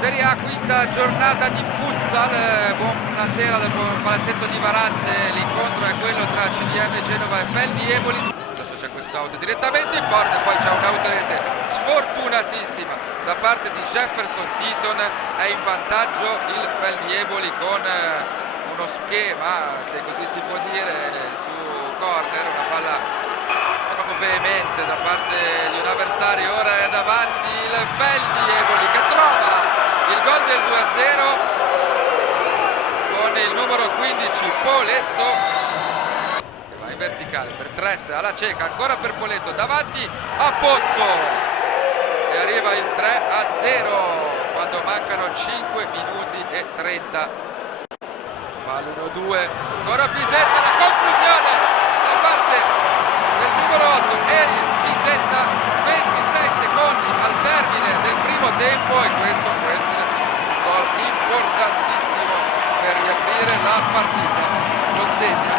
Serie A, quinta giornata di futsal. Buonasera dal palazzetto di Varazze. L'incontro è quello tra CDM Genova e Feldi Eboli. Adesso c'è quest'auto direttamente in porta e poi c'è un'autorete sfortunatissima da parte di Jefferson Titon. È in vantaggio il Feldi Eboli con uno schema, se così si può dire, su corner, una palla proprio veemente da parte di un avversario. Ora è davanti il Feldi Eboli che trova il gol del 2-0 con il numero 15 Poletto, che va in verticale per Tress alla cieca, ancora per Poletto, davanti a Pozzo e arriva il 3-0 quando mancano 5 minuti e 30. Va l'1-2, ancora Pisetta, la conclusione da parte del numero 8 Eri Pisetta, 26 secondi al termine del primo tempo, e questo può essere un gol importantissimo per riaprire la partita. Lo segna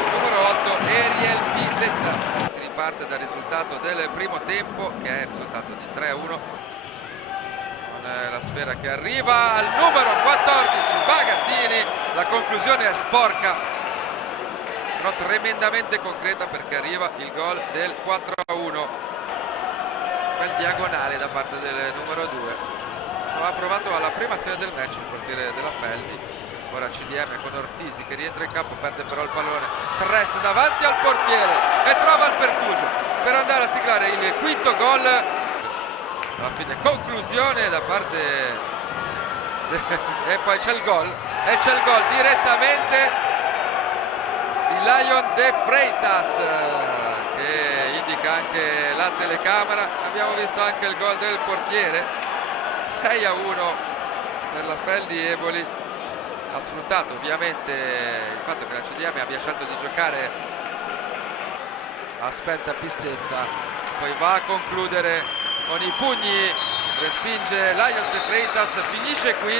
il numero 8 Ariel Pisetta. Si riparte dal risultato del primo tempo, che è il risultato di 3-1. La sfera che arriva al numero 14 Bagattini, la conclusione è sporca però tremendamente concreta, perché arriva il gol del 4-1, bel diagonale da parte del numero 2. Ha provato alla prima azione del match il portiere della Feldi. Ora CDM con Ortisi che rientra in campo, perde però il pallone. Tress davanti al portiere e trova il pertugio per andare a siglare il quinto gol. Alla fine conclusione da parte e poi c'è il gol, e c'è il gol direttamente di Lion De Freitas, che indica anche la telecamera. Abbiamo visto anche il gol del portiere, 6-1 per la Feldi Eboli. Ha sfruttato ovviamente il fatto che la CDM abbia scelto di giocare a spenta Pissetta, poi va a concludere con i pugni, respinge Lions De Freitas. Finisce qui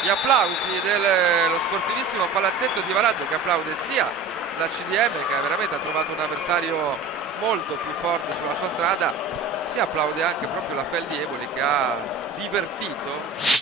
gli applausi dello sportivissimo palazzetto di Varazze, che applaude sia la CDM, che veramente ha trovato un avversario molto più forte sulla sua strada, si applaude anche proprio la Feldi Eboli, che ha divertito